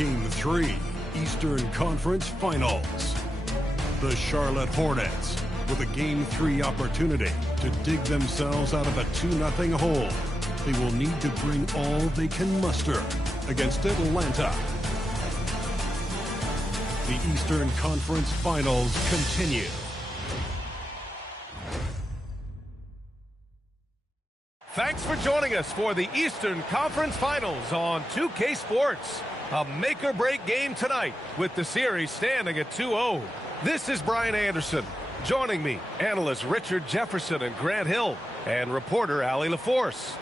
Game 3, Eastern Conference Finals. The Charlotte Hornets, with a Game 3 opportunity to dig themselves out of a 2-0 hole. They will need to bring all they can muster against Atlanta. The Eastern Conference Finals continue. Thanks for joining us for the Eastern Conference Finals on 2K Sports. A make-or-break game tonight with the series standing at 2-0. This is Brian Anderson. Joining me, analysts Richard Jefferson and Grant Hill, and reporter Allie LaForce.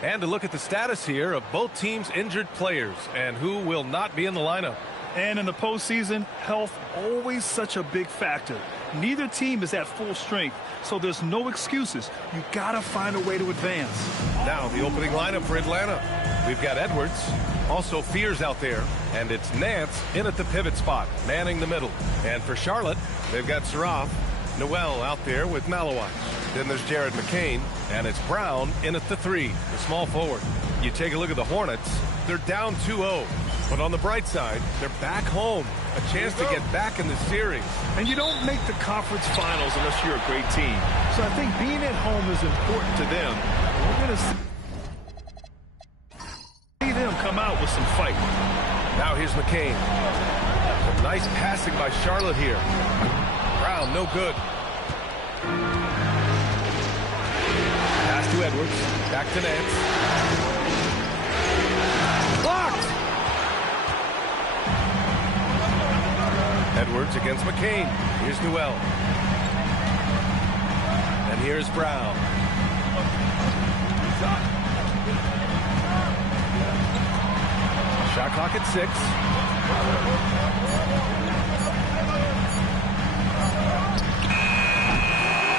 And to look at the status here of both teams' injured players and who will not be in the lineup. And in the postseason, health always such a big factor. Neither team is at full strength, so there's no excuses. You gotta find a way to advance. Now the opening lineup for Atlanta. We've got Edwards, also Fears out there, and it's Nance in at the pivot spot, manning the middle. And for Charlotte, they've got Saraf, Noel out there with Malawat. Then there's Jared McCain, and it's Brown in at the 3, the small forward. You take a look at the Hornets, they're down 2-0. But on the bright side, they're back home. A chance to get back in the series. And you don't make the conference finals unless you're a great team. So I think being at home is important to them. We're going to see them come out with some fight. Now here's McCain. Some nice passing by Charlotte here. Brown, no good. Pass to Edwards. Back to Nance. Blocked! Edwards against McCain. Here's Noel. And here's Brown. Shot clock at 6.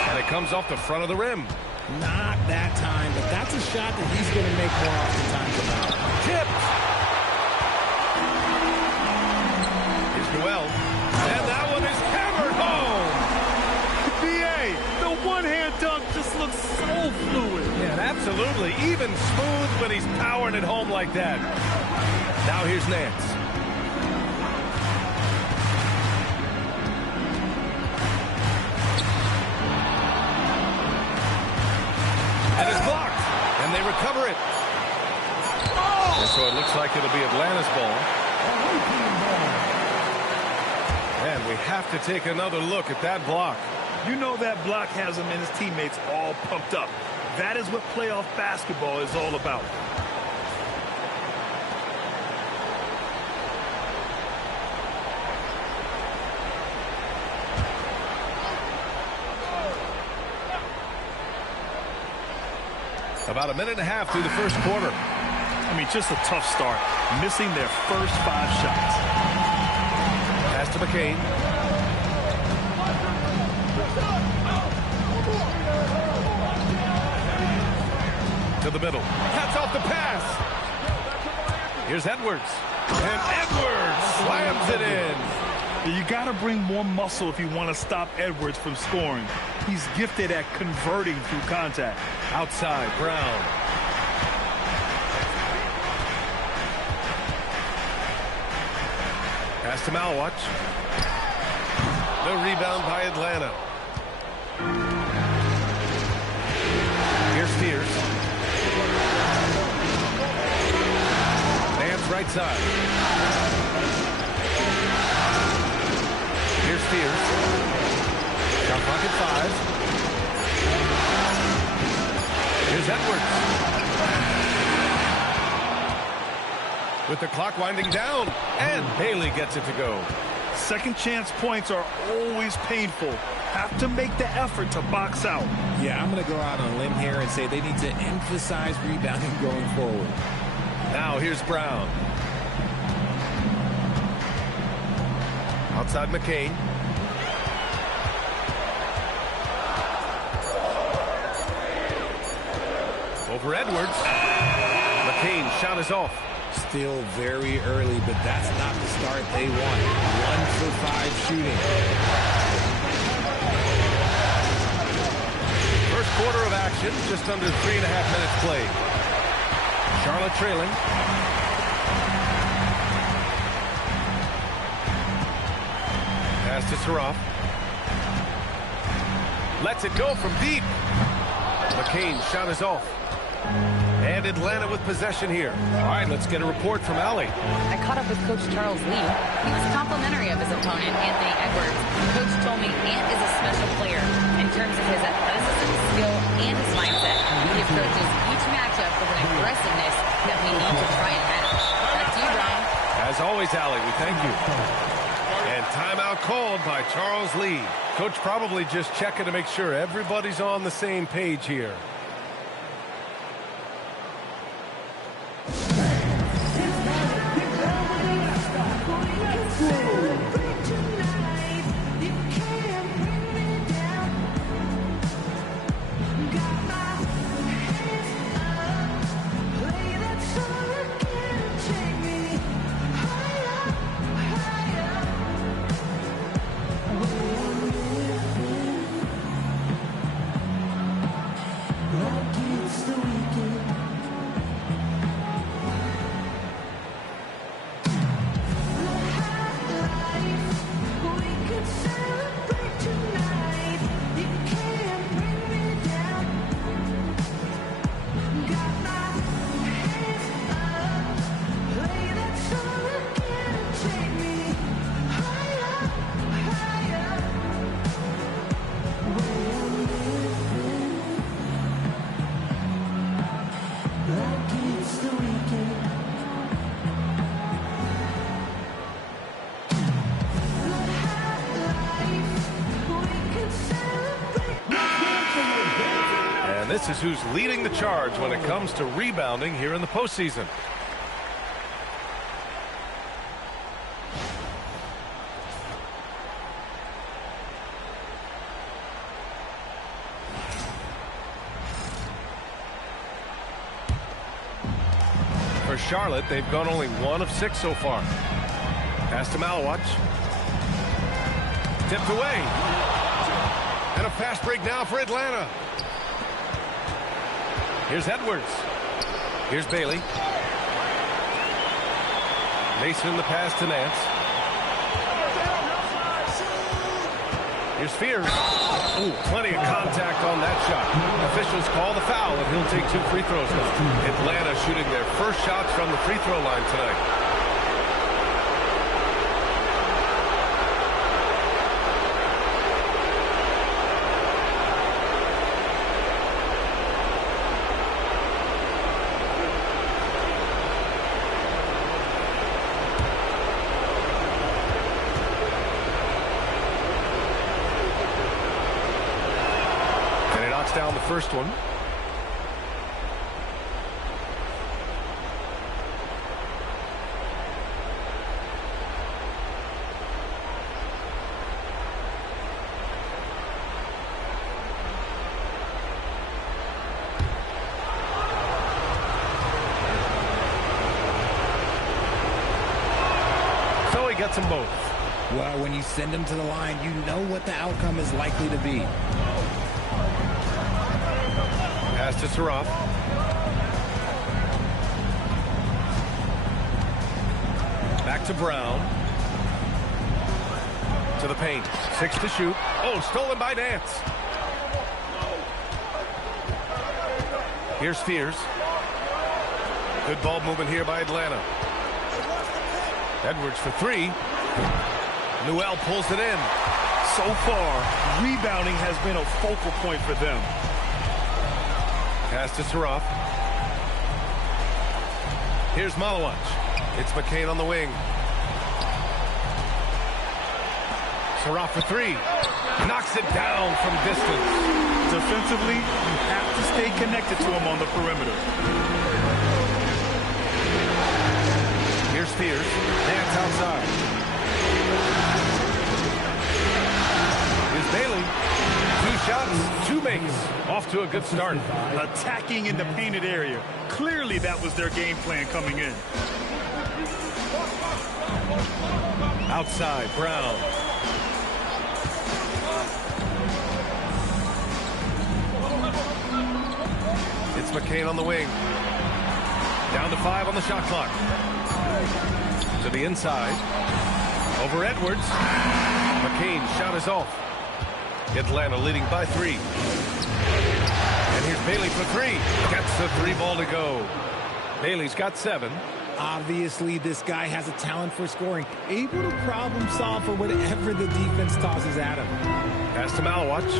And it comes off the front of the rim. Not that time, but that's a shot that he's going to make more oftentimes than not. Tipped. Here's Noel. And that one is hammered home. BA, the one-hand dunk just looks so fluid. Yeah, absolutely. Even smooth when he's powering it home like that. Now here's Nance. And it's blocked. And they recover it. And so it looks like it'll be Atlanta's ball. And we have to take another look at that block. You know that block has him and his teammates all pumped up. That is what playoff basketball is all about. About a minute and a half through the first quarter. I mean, just a tough start. Missing their first 5 shots. Pass to McCain. To the middle. Cuts off the pass. Here's Edwards. And Edwards slams it in. You got to bring more muscle if you want to stop Edwards from scoring. He's gifted at converting through contact. Outside, Brown. Pass to Malawat. No rebound by Atlanta. Here's Fears. Nance right side. Here's Fears. Shot clock at 5. Here's Edwards. With the clock winding down, and Haley gets it to go. Second chance points are always painful. Have to make the effort to box out. Yeah, I'm going to go out on a limb here and say they need to emphasize rebounding going forward. Now here's Brown. Outside McCain. Over Edwards. McCain shot is off. Still very early, but that's not the start they want. 1 for 5 shooting. First quarter of action, just under 3.5 minutes played. Charlotte trailing. Pass to Saraf. Lets it go from deep. McCain's shot is off. And Atlanta with possession here. All right, let's get a report from Allie. I caught up with Coach Charles Lee. He was complimentary of his opponent, Anthony Edwards. Coach told me Ant is a special player in terms of his athleticism, skill, and his mindset. He approaches each matchup with an aggressiveness that we need to try and match. Back to you, Brian. As always, Allie, we thank you. And timeout called by Charles Lee. Coach probably just checking to make sure everybody's on the same page here. This is who's leading the charge when it comes to rebounding here in the postseason. For Charlotte, they've gone only 1 of 6 so far. Pass to Malawatch. Tipped away. And a fast break now for Atlanta. Here's Edwards. Here's Bailey. Mason the pass to Nance. Here's Fears. Ooh, plenty of contact on that shot. Officials call the foul, and he'll take 2 free throws now. Atlanta shooting their first shots from the free throw line tonight. Down the first one. So he gets them both. Well, when you send them to the line, you know what the outcome is likely to be. Pass to Saraf. Back to Brown. To the paint. 6 to shoot. Oh, stolen by Nance. Here's Fears. Good ball movement here by Atlanta. Edwards for 3. Newell pulls it in. So far, rebounding has been a focal point for them. Pass to Saraf. Here's Malawatch. It's McCain on the wing. Saraf for 3. Knocks it down from distance. Defensively, you have to stay connected to him on the perimeter. Here's Fears. Nance outside. Here's Bailey. 2 shots, 2 makes. Off to a good start. Attacking in the painted area. Clearly that was their game plan coming in. Outside, Brown. It's McCain on the wing. Down to 5 on the shot clock. To the inside. Over Edwards. McCain shot is off. Atlanta leading by 3. And here's Bailey for 3. Gets the 3 ball to go. Bailey's got 7. Obviously, this guy has a talent for scoring. Able to problem solve for whatever the defense tosses at him. Pass to Malawatch.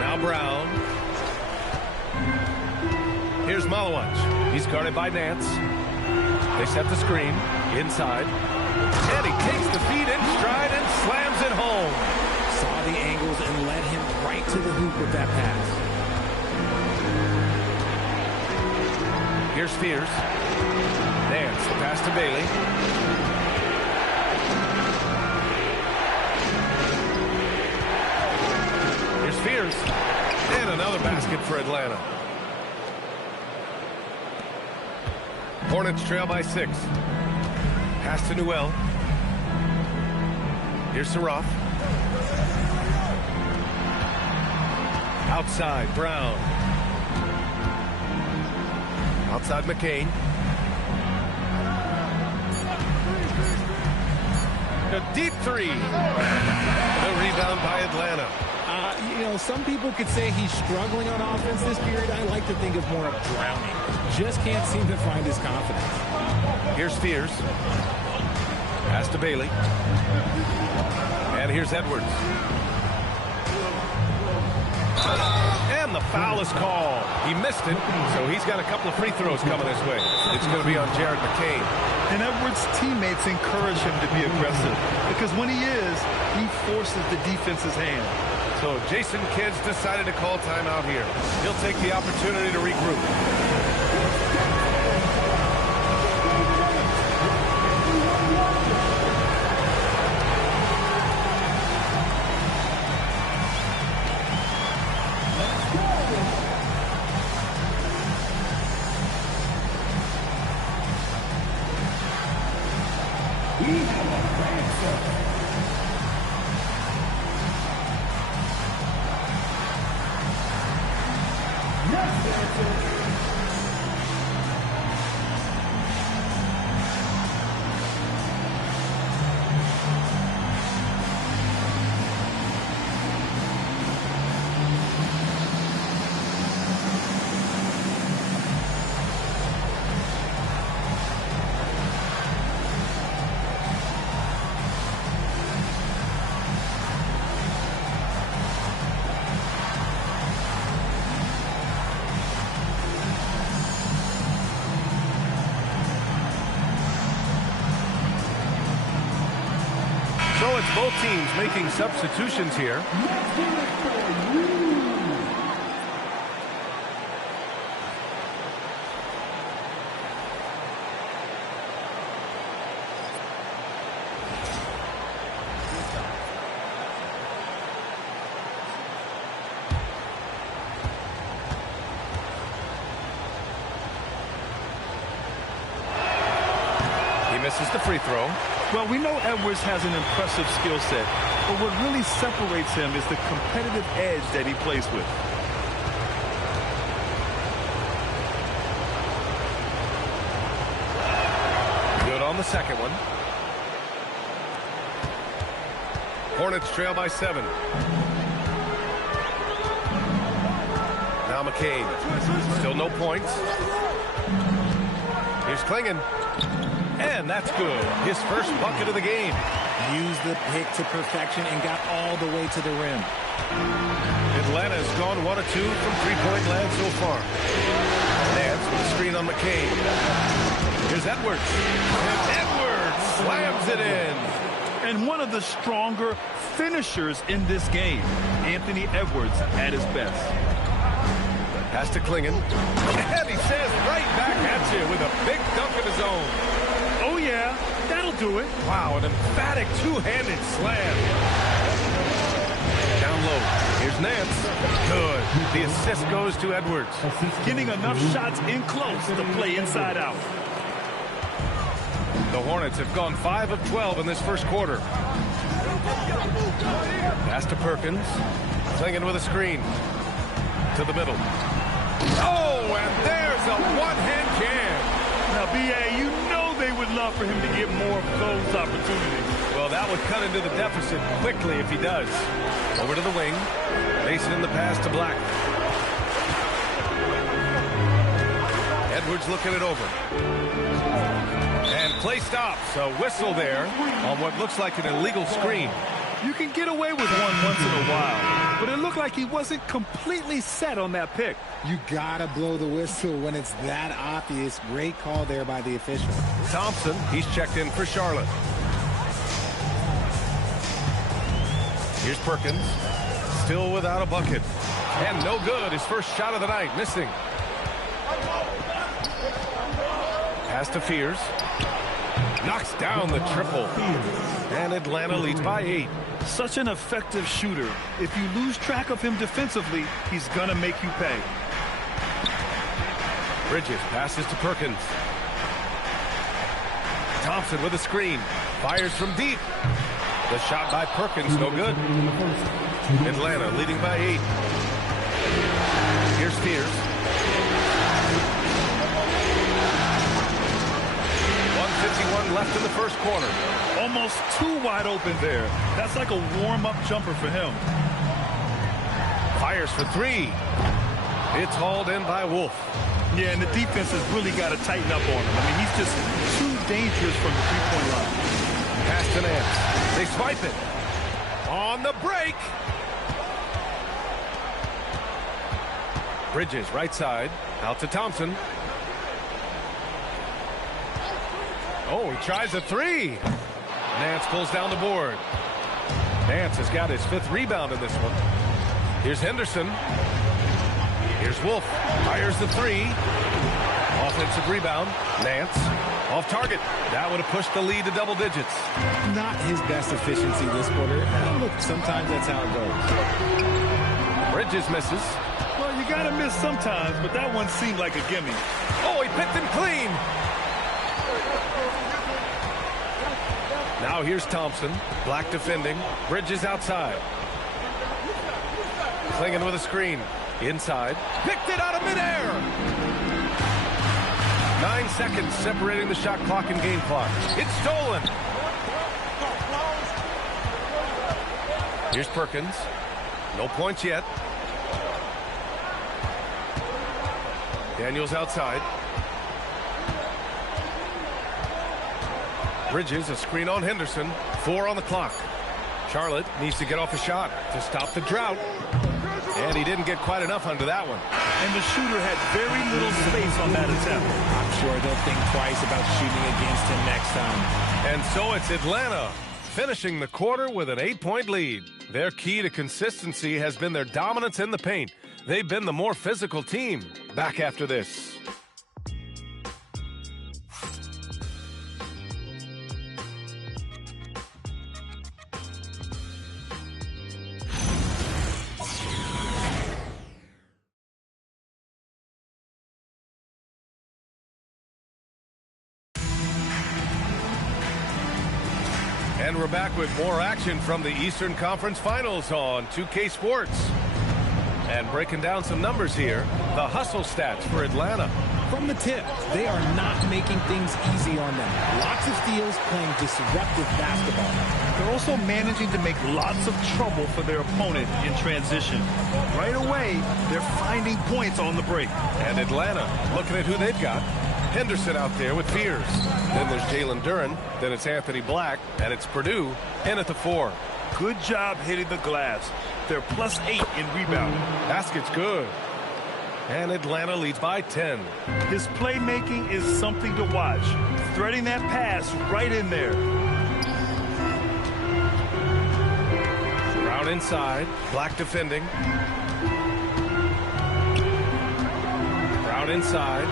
Now Brown. Here's Malawatch. He's guarded by Nance. They set the screen. Inside. And he takes the feed in stride and slams it home. Saw the angles and led him right to the hoop with that pass. Here's Spears. Nance, the pass to Bailey. Here's Spears. And another basket for Atlanta. Hornets trail by 6. Pass to Newell. Here's Saroff. Outside, Brown. Outside McCain. A deep 3. The rebound by Atlanta. Some people could say he's struggling on offense this period. I like to think of more of drowning. Just can't seem to find his confidence. Here's Spears. Pass to Bailey. And here's Edwards. And the foul is called. He missed it, so he's got a couple of free throws coming his way. It's going to be on Jared McCain. And Edwards' teammates encourage him to be aggressive because when he is, he forces the defense's hand. So Jason Kidd's decided to call timeout here. He'll take the opportunity to regroup. So it's both teams making substitutions here. He misses the free throw. Well, we know Edwards has an impressive skill set, but what really separates him is the competitive edge that he plays with. Good on the second one. Hornets trail by 7. Now McCain. Still no points. Here's Klingon. And that's good. His first bucket of the game. Used the pick to perfection and got all the way to the rim. Atlanta has gone 1 of 2 from three-point land so far. Nance with the screen on McCain. Here's Edwards. And Edwards slams it in. And one of the stronger finishers in this game, Anthony Edwards at his best. Pass to Klingon. And he says right back at you with a big dunk of his own. Oh, yeah, that'll do it. Wow, an emphatic two-handed slam. Down low. Here's Nance. Good. The assist goes to Edwards. Getting enough shots in close to play inside out. The Hornets have gone 5 of 12 in this first quarter. Pass to Perkins. Klingon with a screen. To the middle. Oh, and there's a one-hand jam. Now, B.A., you know they would would love for him to get more of those opportunities. Well, that would cut into the deficit quickly if he does. Over to the wing. Mason in the pass to Black. Edwards looking it over. And play stops. A whistle there on what looks like an illegal screen. You can get away with one once in a while, but it looked like he wasn't completely set on that pick. You gotta blow the whistle when it's that obvious. Great call there by the official. Thompson, he's checked in for Charlotte. Here's Perkins, still without a bucket. And no good, his first shot of the night, missing. Pass to Fears. Knocks down the triple. And Atlanta leads by 8. Such an effective shooter. If you lose track of him defensively, he's gonna make you pay. Bridges passes to Perkins. Thompson with a screen. Fires from deep. The shot by Perkins, no good. Atlanta leading by 8. Here's Fears. 1:51 left in the first quarter. Almost too wide open there. That's like a warm-up jumper for him. Fires for 3. It's hauled in by Wolf. Yeah, and the defense has really got to tighten up on him. I mean, he's just too dangerous from the three-point line. Pass to Nance. They swipe it. On the break. Bridges, right side. Out to Thompson. Oh, he tries a 3. Nance pulls down the board. Nance has got his 5th rebound in this one. Here's Henderson. Here's Wolf. Fires the 3. Offensive rebound. Nance. Off target. That would have pushed the lead to double digits. Not his best efficiency this quarter. Look, sometimes that's how it goes. Bridges misses. Well, you got to miss sometimes, but that one seemed like a gimme. Oh, he picked him clean. Now here's Thompson. Black defending. Bridges outside. Clinging with a screen. Inside. Picked it out of midair. 9 seconds separating the shot clock and game clock. It's stolen. Here's Perkins. No points yet. Daniels outside. Bridges, a screen on Henderson. 4 on the clock. Charlotte needs to get off a shot to stop the drought. And he didn't get quite enough under that one. And the shooter had very little space on that attempt. I'm sure they'll think twice about shooting against him next time. And so it's Atlanta finishing the quarter with an 8-point lead. Their key to consistency has been their dominance in the paint. They've been the more physical team. Back after this. And we're back with more action from the Eastern Conference Finals on 2K Sports. And breaking down some numbers here, the hustle stats for Atlanta. From the tip, they are not making things easy on them. Lots of steals, playing disruptive basketball. They're also managing to make lots of trouble for their opponent in transition. Right away, they're finding points on the break. And Atlanta, looking at who they've got. Henderson out there with Fears. Then there's Jalen Duren. Then it's Anthony Black. And it's Purdue in at the 4. Good job hitting the glass. They're +8 in rebounding. Basket's good. And Atlanta leads by 10. His playmaking is something to watch. Threading that pass right in there. Brown inside. Black defending. Brown inside.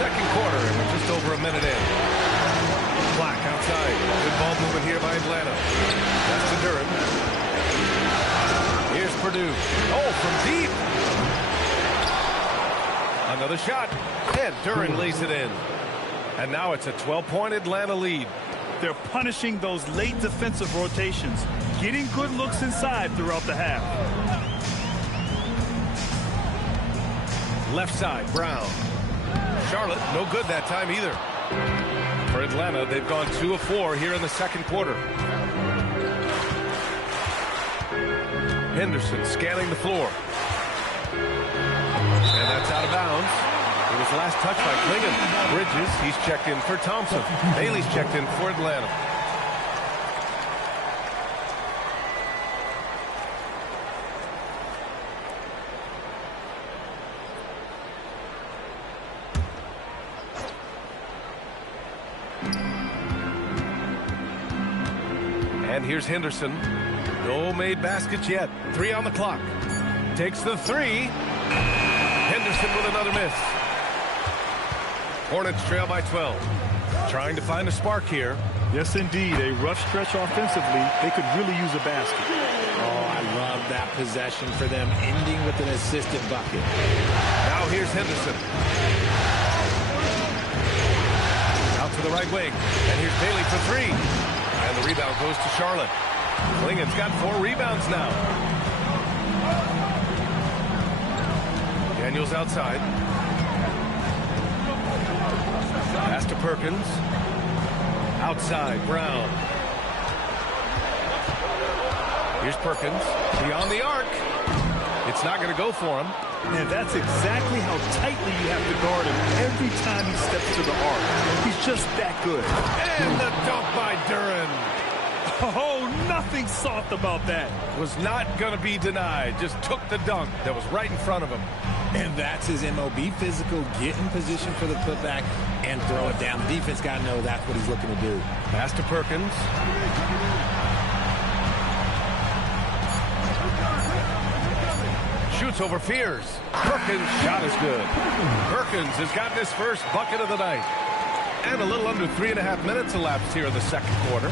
Second quarter, and we're just over a minute in. Black outside. Good ball movement here by Atlanta. That's to Duren. Here's Purdue. Oh, from deep. Another shot. And Duren lays it in. And now it's a 12-point Atlanta lead. They're punishing those late defensive rotations, getting good looks inside throughout the half. Left side, Brown. Charlotte, no good that time either. For Atlanta, they've gone 2 of 4 here in the second quarter. Henderson scanning the floor. And that's out of bounds. It was last touched by Klingon. Bridges, he's checked in for Thompson. Bailey's checked in for Atlanta. And here's Henderson. No made baskets yet. 3 on the clock. Takes the 3. Henderson with another miss. Hornets trail by 12. Trying to find a spark here. Yes, indeed. A rough stretch offensively. They could really use a basket. Oh, I love that possession for them, ending with an assisted bucket. Now here's Henderson. Out to the right wing. And here's Bailey for 3. And the rebound goes to Charlotte. Klingon's got 4 rebounds now. Daniels outside. Pass to Perkins. Outside, Brown. Here's Perkins. Beyond the arc. It's not going to go for him. And that's exactly how tightly you have to guard him every time he steps to the arc. He's just that good. And the dunk by Duran. Oh, nothing soft about that. Was not going to be denied. Just took the dunk that was right in front of him. And that's his MO. Be physical, get in position for the putback, and throw it down. The defense got to know that's what he's looking to do. Pass to Perkins. Shoots over Fears. Perkins' shot is good. Perkins has gotten his first bucket of the night. And a little under 3.5 minutes elapsed here in the second quarter.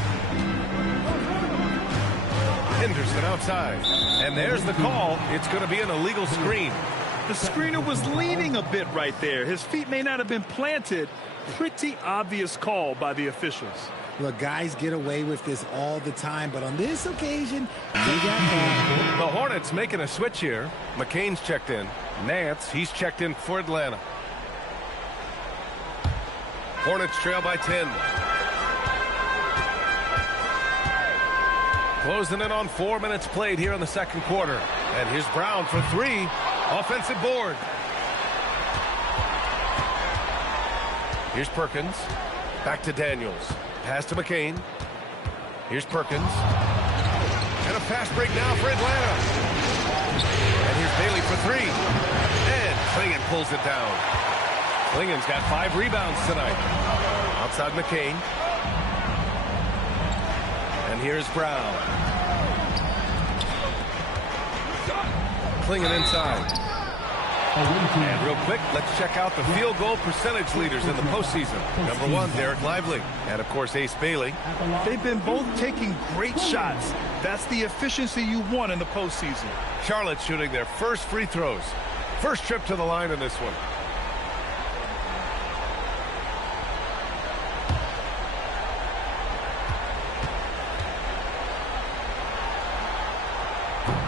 Henderson outside. And there's the call. It's going to be an illegal screen. The screener was leaning a bit right there. His feet may not have been planted. Pretty obvious call by the officials. Look, guys get away with this all the time, but on this occasion, they got called. The Hornets making a switch here. McCain's checked in. Nance, he's checked in for Atlanta. Hornets trail by 10. Closing in on 4 minutes played here in the second quarter. And here's Brown for 3. Offensive board. Here's Perkins. Back to Daniels. Pass to McCain. Here's Perkins. And a fast break now for Atlanta. And here's Bailey for 3. And Klingon pulls it down. Klingon's got 5 rebounds tonight. Outside McCain. And here's Brown. Klingon inside. And real quick, let's check out the field goal percentage leaders in the postseason. Number 1, Derek Lively. And, of course, Ace Bailey. They've been both taking great shots. That's the efficiency you want in the postseason. Charlotte shooting their first free throws. First trip to the line in this one.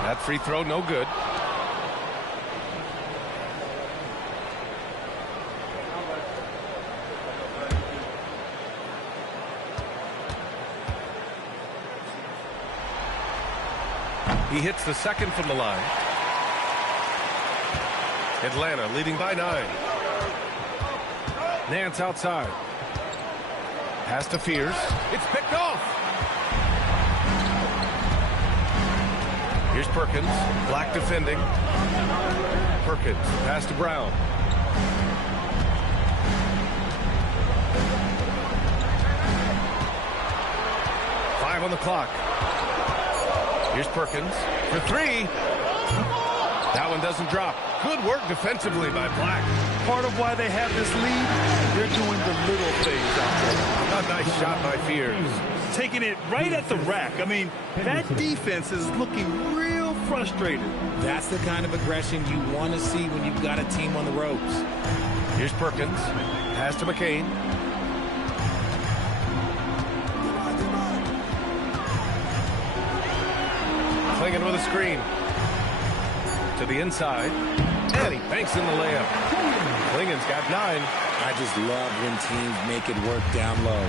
That free throw, no good. He hits the second from the line. Atlanta leading by 9. Nance outside. Pass to Fears. It's picked off. Here's Perkins. Black defending. Perkins. Pass to Brown. Five on the clock. Here's Perkins for 3. That one doesn't drop. Good work defensively by Black. Part of why they have this lead, they're doing the little things out there. A nice shot by Fears. Taking it right at the rack. I mean, that defense is looking real frustrated. That's the kind of aggression you want to see when you've got a team on the ropes. Here's Perkins. Pass to McCain. Klingon with a screen. To the inside. And he banks in the layup. Klingen's got 9. I just love when teams make it work down low.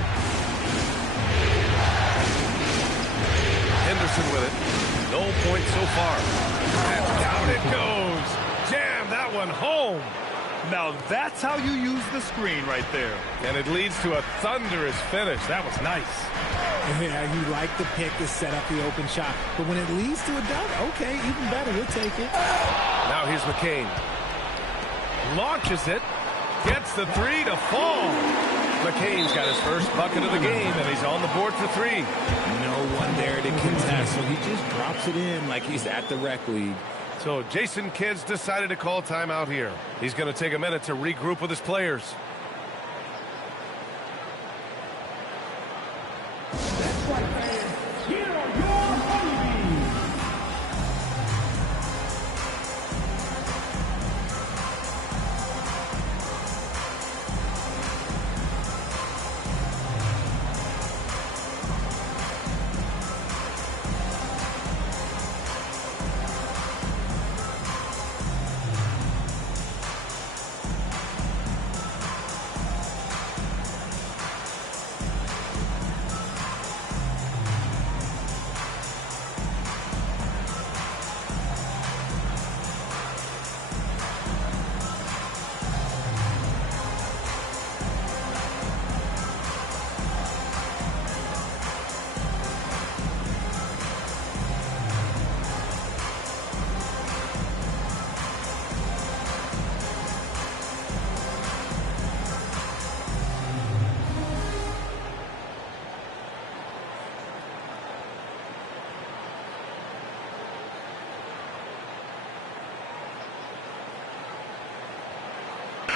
Henderson with it. No point so far. And down it goes. Jam that one home. Now that's how you use the screen right there. And it leads to a thunderous finish. That was nice. Yeah, you like the pick to set up the open shot. But when it leads to a dunk, okay, even better. We'll take it. Now here's McCain. Launches it. Gets the 3 to fall. McCain's got his first bucket of the game, and he's on the board for 3. No one there to contest, so he just drops it in like he's at the rec league. So Jason Kidd's decided to call timeout here. He's going to take a minute to regroup with his players.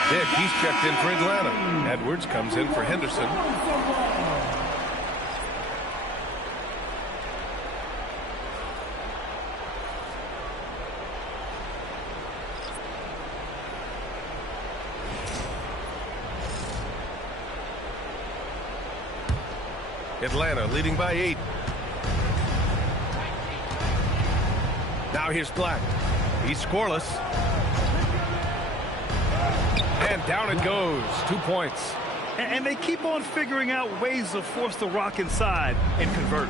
Dick, he's checked in for Atlanta. Edwards comes in for Henderson. Atlanta leading by 8. Now here's Black. He's scoreless. And down it goes. 2 points. And they keep on figuring out ways to force the rock inside and convert.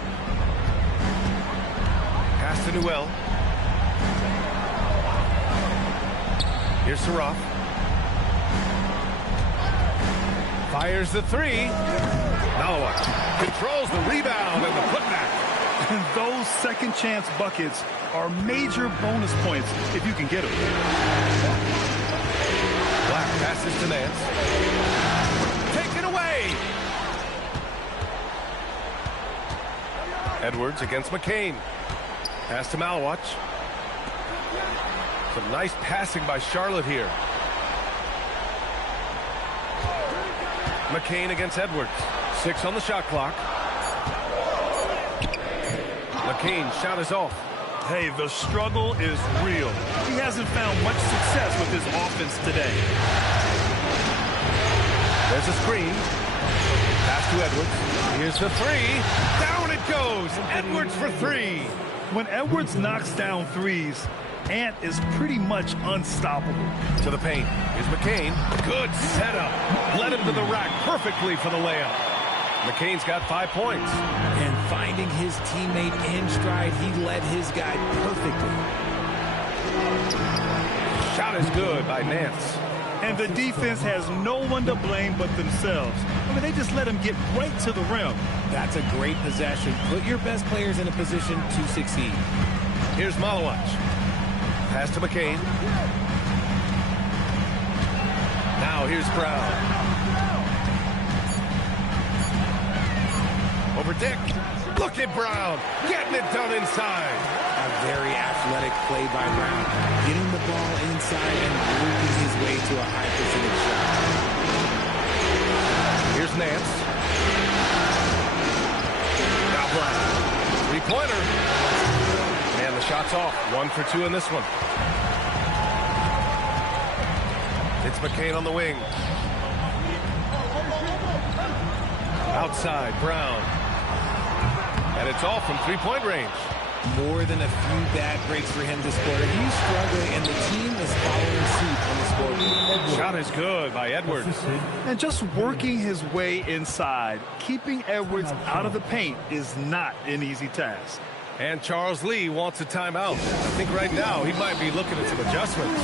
Pass to Newell. Here's Saraf. Fires the 3. Malawak controls the rebound and the putback. And those second chance buckets are major bonus points if you can get them. Black passes to Nance. Taken away. Edwards against McCain. Pass to Malawach. Some nice passing by Charlotte here. McCain against Edwards. 6 on the shot clock. McCain's shot is off. Hey, the struggle is real. He hasn't found much success with his offense today. There's a screen. Pass to Edwards. Here's the 3. Down it goes. Edwards for 3. When Edwards knocks down threes, Ant is pretty much unstoppable. To the paint. Here's McCain. Good setup. Led him to the rack perfectly for the layup. McCain's got 5 points. And finding his teammate in stride, he led his guy perfectly. Shot is good by Nance. And the defense has no one to blame but themselves. I mean, they just let him get right to the rim. That's a great possession. Put your best players in a position to succeed. Here's Malawach. Pass to McCain. Now here's Brown. Over Dick. Look at Brown. Getting it done inside. A very athletic play by Brown. Getting the ball inside and working his way to a high percentage shot. Here's Nance. Now Brown. 3-pointer. And the shot's off. 1 for 2 in this one. It's McCain on the wing. Outside, Brown. And it's off from 3-point range. More than a few bad breaks for him this quarter. He's struggling, and the team is following suit on the scoreboard. Shot is good by Edwards. And just working his way inside, keeping Edwards out of the paint is not an easy task. And Charles Lee wants a timeout. I think right now he might be looking at some adjustments.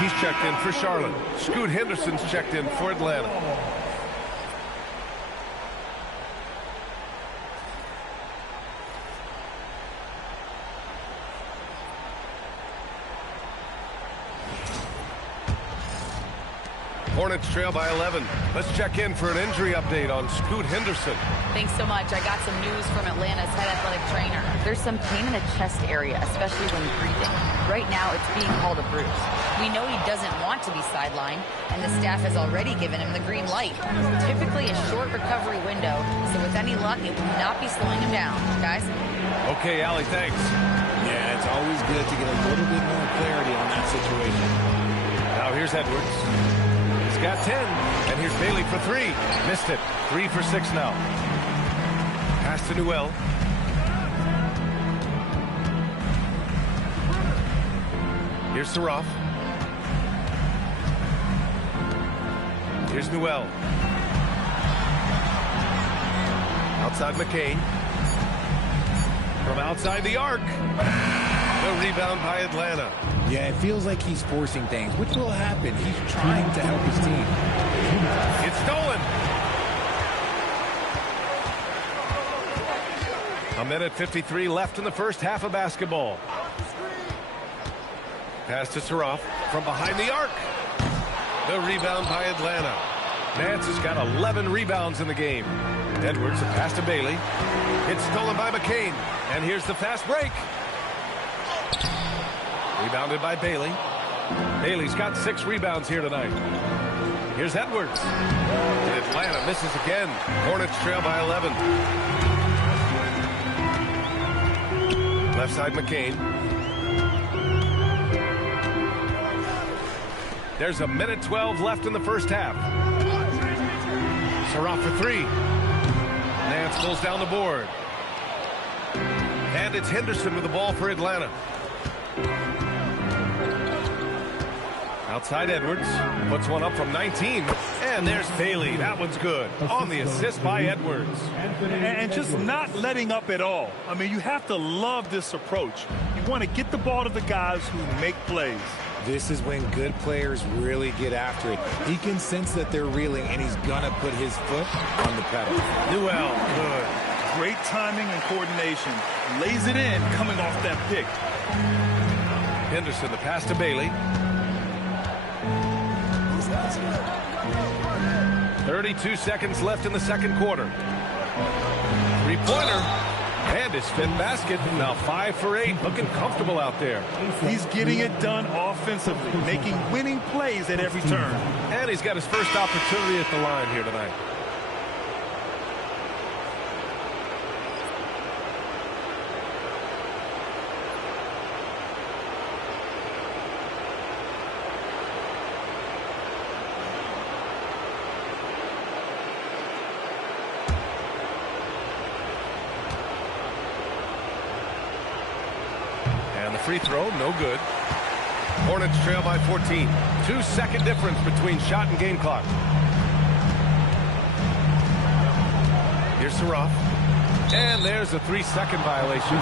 He's checked in for Charlotte. Scoot Henderson's checked in for Atlanta. Hornets trail by 11. Let's check in for an injury update on Scoot Henderson. Thanks so much. I got some news from Atlanta's head athletic trainer. There's some pain in the chest area, especially when breathing. Right now, it's being called a bruise. We know he doesn't want to be sidelined, and the staff has already given him the green light. Typically a short recovery window, so with any luck, it will not be slowing him down. Guys? Okay, Allie, thanks. Yeah, it's always good to get a little bit more clarity on that situation. Now here's Edwards. He's got 10, and here's Bailey for 3. Missed it. 3 for 6 now. Pass to Newell. Here's Saroff. Here's Newell. Outside McCain. From outside the arc. The rebound by Atlanta. Yeah, it feels like he's forcing things, which will happen. He's trying to help his team. It's stolen. A minute 53 left in the first half of basketball. Pass to Saroff from behind the arc. The rebound by Atlanta. Nance has got 11 rebounds in the game. Edwards, a pass to Bailey. It's stolen by McCain. And here's the fast break. Rebounded by Bailey. Bailey's got 6 rebounds here tonight. Here's Edwards. And Atlanta misses again. Hornets trail by 11. Left side McCain. There's a minute 12 left in the first half. Saroff for 3. Nance pulls down the board. And it's Henderson with the ball for Atlanta. Outside Edwards. Puts one up from 19. And there's Bailey. That one's good. On the assist by Edwards. And just not letting up at all. I mean, you have to love this approach. You want to get the ball to the guys who make plays. This is when good players really get after it. He can sense that they're reeling, and he's going to put his foot on the pedal. Newell, good. Great timing and coordination. Lays it in coming off that pick. Henderson, the pass to Bailey. 32 seconds left in the second quarter. Three-pointer. And his fifth basket. Now 5 for 8. Looking comfortable out there. He's getting it done offensively, making winning plays at every turn. And he's got his first opportunity at the line here tonight. Free throw, no good. Hornets trail by 14. 2-second difference between shot and game clock. Here's Saroff. And there's a 3-second violation.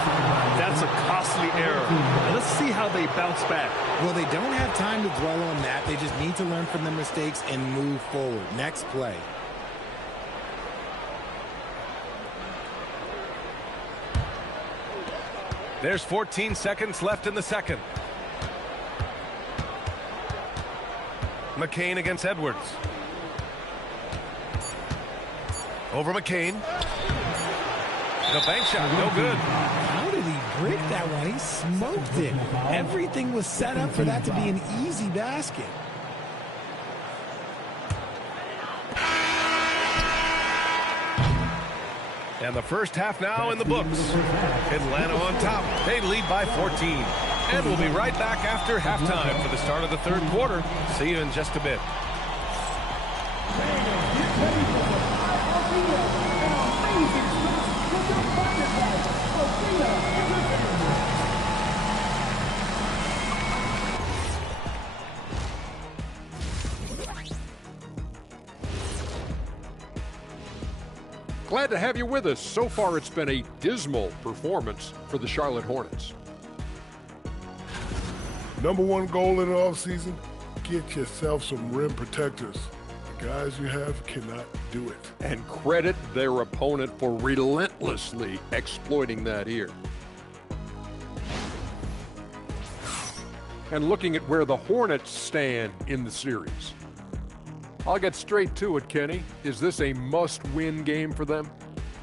That's a costly error. Now let's see how they bounce back. Well, they don't have time to dwell on that. They just need to learn from their mistakes and move forward. Next play. There's 14 seconds left in the second. McCain against Edwards. Over McCain. The bank shot, no good. How did he break that one? He smoked it. Everything was set up for that to be an easy basket. And the first half now in the books. Atlanta on top. They lead by 14. And we'll be right back after halftime for the start of the third quarter. See you in just a bit. Glad to have you with us. So far, it's been a dismal performance for the Charlotte Hornets. Number one goal in the offseason, get yourself some rim protectors. The guys you have cannot do it. And credit their opponent for relentlessly exploiting that here. And looking at where the Hornets stand in the series. I'll get straight to it, Kenny. Is this a must-win game for them?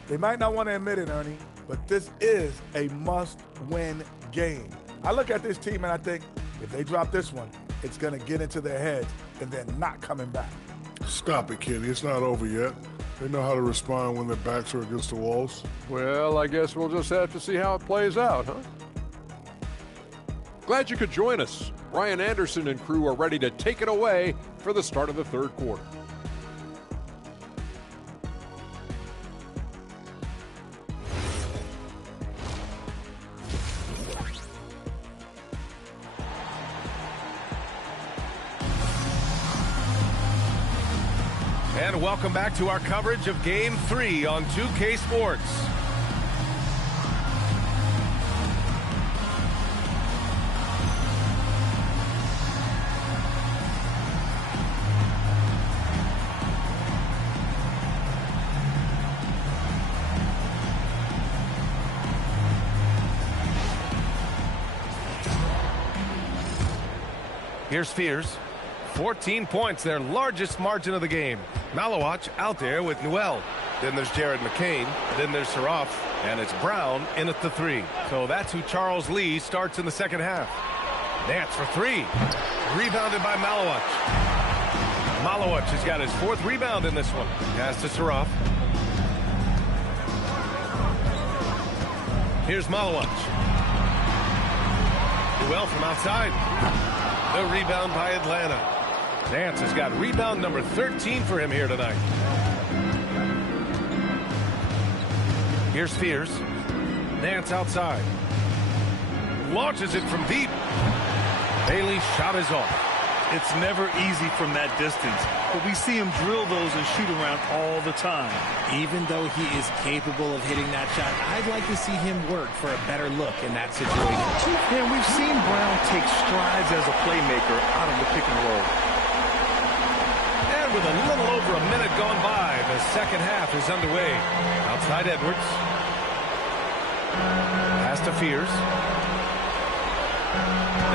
They might not want to admit it, Ernie, but this is a must-win game. I look at this team and I think if they drop this one, it's going to get into their heads and then not coming back. Stop it, Kenny. It's not over yet. They know how to respond when their backs are against the walls. Well, I guess we'll just have to see how it plays out, huh? Glad you could join us. Ryan Anderson and crew are ready to take it away for the start of the third quarter. And welcome back to our coverage of Game 3 on 2K Sports. Here's Fears. 14 points, their largest margin of the game. Malawach out there with Newell. Then there's Jared McCain. Then there's Saroff. And it's Brown in at the 3. So that's who Charles Lee starts in the second half. Nance for 3. Rebounded by Malawach. Malawach has got his 4th rebound in this one. Pass to Saroff. Here's Malawach. Newell from outside. The rebound by Atlanta. Nance has got rebound number 13 for him here tonight. Here's Fears. Nance outside. Launches it from deep. Bailey's shot is off. It's never easy from that distance, but we see him drill those and shoot around all the time. Even though he is capable of hitting that shot, I'd like to see him work for a better look in that situation. And we've seen Brown take strides as a playmaker out of the pick and roll. And with a little over a minute gone by, the second half is underway. Outside Edwards. Pass to Fears.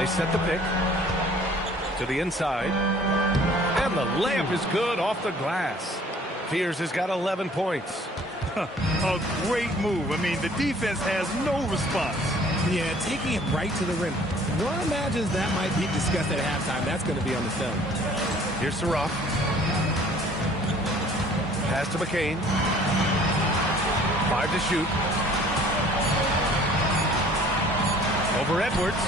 They set the pick. To the inside. And the layup is good off the glass. Fears has got 11 points. A great move. I mean, the defense has no response. Yeah, taking it right to the rim. One imagines that might be discussed at halftime. That's going to be on the film. Here's Saroff. Pass to McCain. 5 to shoot. Over Edwards.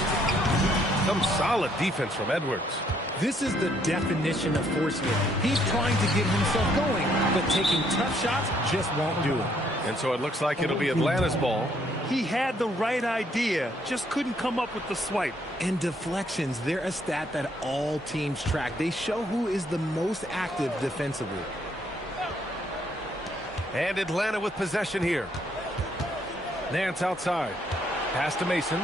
Some solid defense from Edwards. This is the definition of forcing it. He's trying to get himself going, but taking tough shots just won't do it. And so it looks like it'll be Atlanta's ball. He had the right idea, just couldn't come up with the swipe. And deflections, they're a stat that all teams track. They show who is the most active defensively. And Atlanta with possession here. Nance outside. Pass to Mason.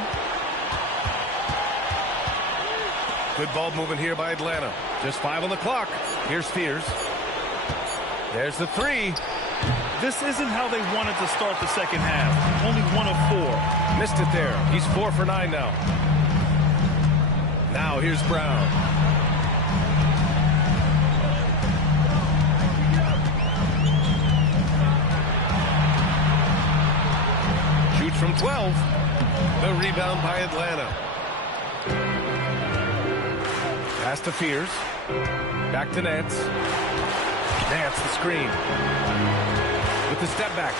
Good ball movement here by Atlanta. Just 5 on the clock. Here's Fears. There's the 3. This isn't how they wanted to start the second half. Only 1 of 4. Missed it there. He's 4 for 9 now. Now here's Brown. Shoots from 12. The rebound by Atlanta. Pass to Fears. Back to Nance. Nance the screen. With the step back.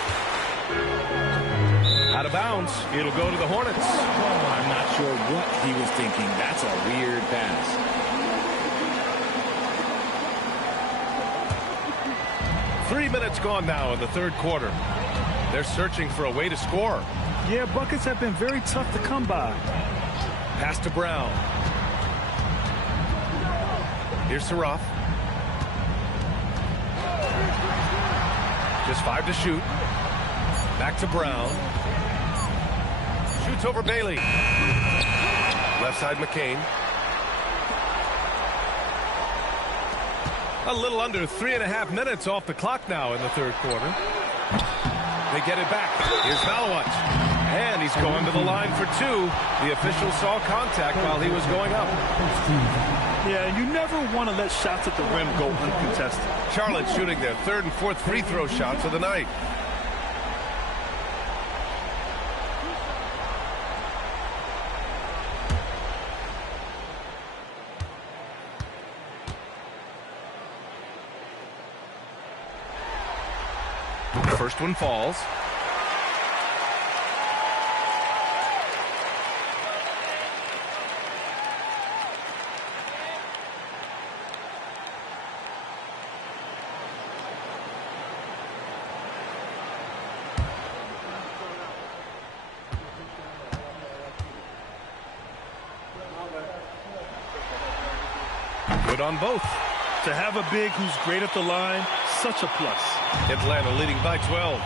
Out of bounds. It'll go to the Hornets. Oh, I'm not sure what he was thinking. That's a weird pass. Three minutes gone now in the third quarter. They're searching for a way to score. Yeah, buckets have been very tough to come by. Pass to Brown. Here's Saroff. Just 5 to shoot. Back to Brown. Shoots over Bailey. Left side McCain. A little under 3.5 minutes off the clock now in the third quarter. They get it back. Here's Malawich. And he's going to the line for 2. The official saw contact while he was going up. Yeah, you never want to let shots at the rim go uncontested. Charlotte shooting their 3rd and 4th free throw shots of the night. First one falls. Good on both. To have a big who's great at the line, such a plus. Atlanta leading by 12.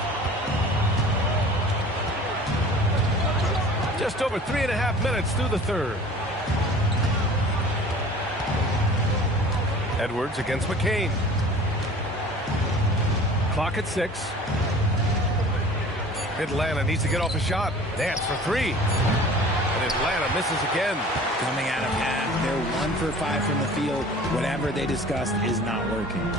Just over 3.5 minutes through the third. Edwards against McCain. Clock at 6. Atlanta needs to get off a shot. Nance for 3. And Atlanta misses again. Coming out of half, they're 1 for 5 from the field. Whatever they discussed is not working.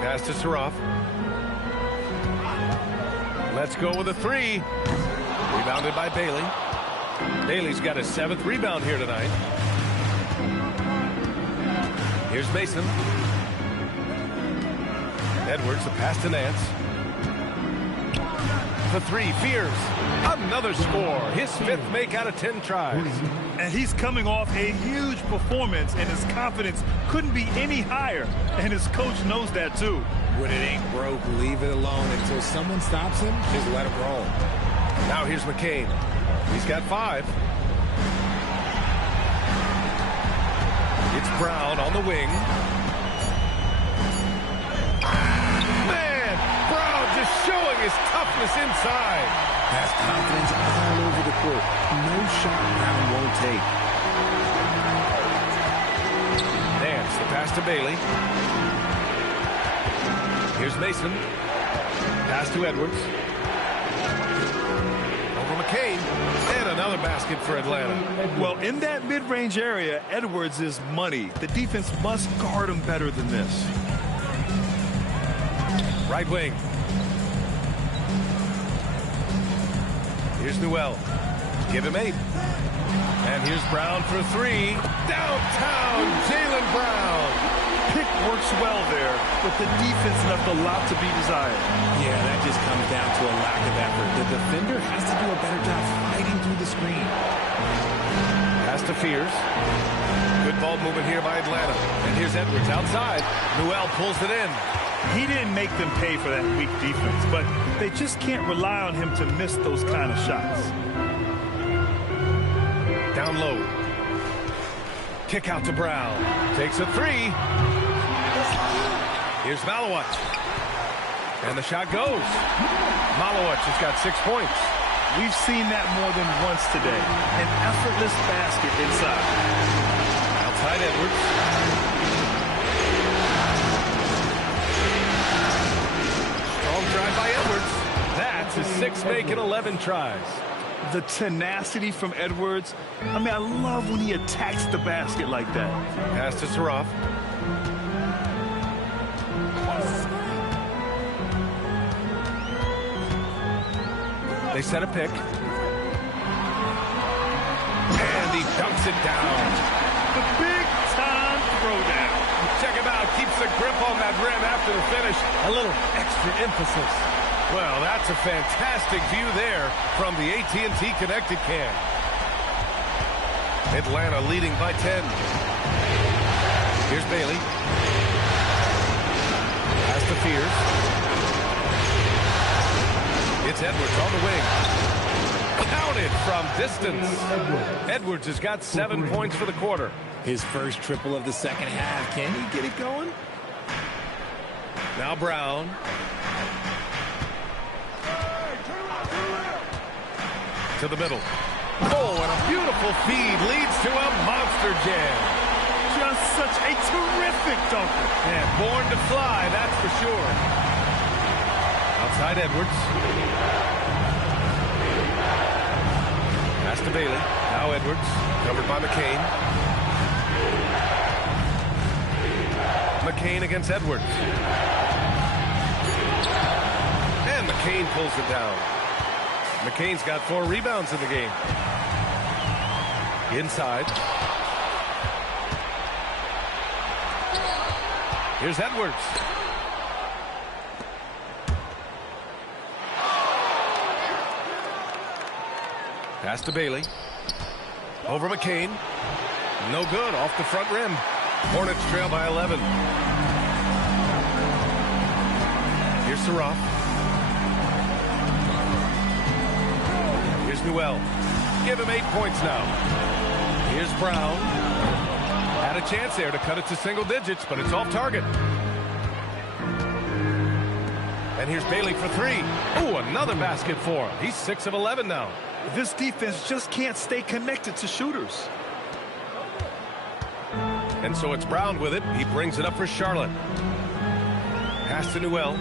Pass to Saroff. Let's go with a 3. Rebounded by Bailey. Bailey's got his 7th rebound here tonight. Here's Mason. Edwards, the pass to Nance. The 3, Fears. Another score. His 5th make out of 10 tries. And he's coming off a huge performance, and his confidence couldn't be any higher. And his coach knows that, too. When it ain't broke, leave it alone until someone stops him. Just let him roll. Now here's McCain. He's got 5. It's Brown on the wing. Man, Brown just showing his toughness inside. Has confidence all over the court. No shot Brown won't take. Nance, the pass to Bailey. Here's Mason. Pass to Edwards. Over McCain. And another basket for Atlanta. Well, in that mid-range area, Edwards is money. The defense must guard him better than this. Right wing. Here's Newell. Give him 8. And here's Brown for 3. Downtown, Jaylen Brown. Pick works well there, but the defense left a lot to be desired. Yeah, that just comes down to a lack of effort. The defender has to do a better job fighting through the screen. Pass to Fears. Good ball movement here by Atlanta. And here's Edwards outside. Newell pulls it in. He didn't make them pay for that weak defense, but they just can't rely on him to miss those kind of shots. Down low. Kick out to Brown. Takes a 3. Here's Malowicz. And the shot goes. Malowicz has got 6 points. We've seen that more than once today. An effortless basket inside. Outside Edwards. Strong drive by Edwards. That's his 6th make in 11 tries. The tenacity from Edwards. I mean, I love when he attacks the basket like that. Pass to Saraf. They set a pick. And he dunks it down. The big-time throwdown. Check him out. Keeps a grip on that rim after the finish. A little extra emphasis. Well, that's a fantastic view there from the AT&T Connected Cam. Atlanta leading by 10. Here's Bailey. Pass to Fears. It's Edwards on the wing. Counted from distance. Edwards has got 7 points for the quarter. His first triple of the second half. Can he get it going? Now Brown. To the middle. Oh, and a beautiful feed leads to a monster jam. Just such a terrific dunker. And born to fly, that's for sure. Outside Edwards. Pass to Bailey. Now Edwards. Covered by McCain. McCain against Edwards. And McCain pulls it down. McCain's got 4 rebounds in the game. Inside. Here's Edwards. Pass to Bailey. Over McCain. No good. Off the front rim. Hornets trail by 11. Here's Saraf. Here's Newell. Give him 8 points now. Here's Brown. Had a chance there to cut it to single digits, but it's off target. And here's Bailey for 3. Ooh, another basket for him. He's 6 of 11 now. This defense just can't stay connected to shooters. And so it's Brown with it. He brings it up for Charlotte. Pass to Newell.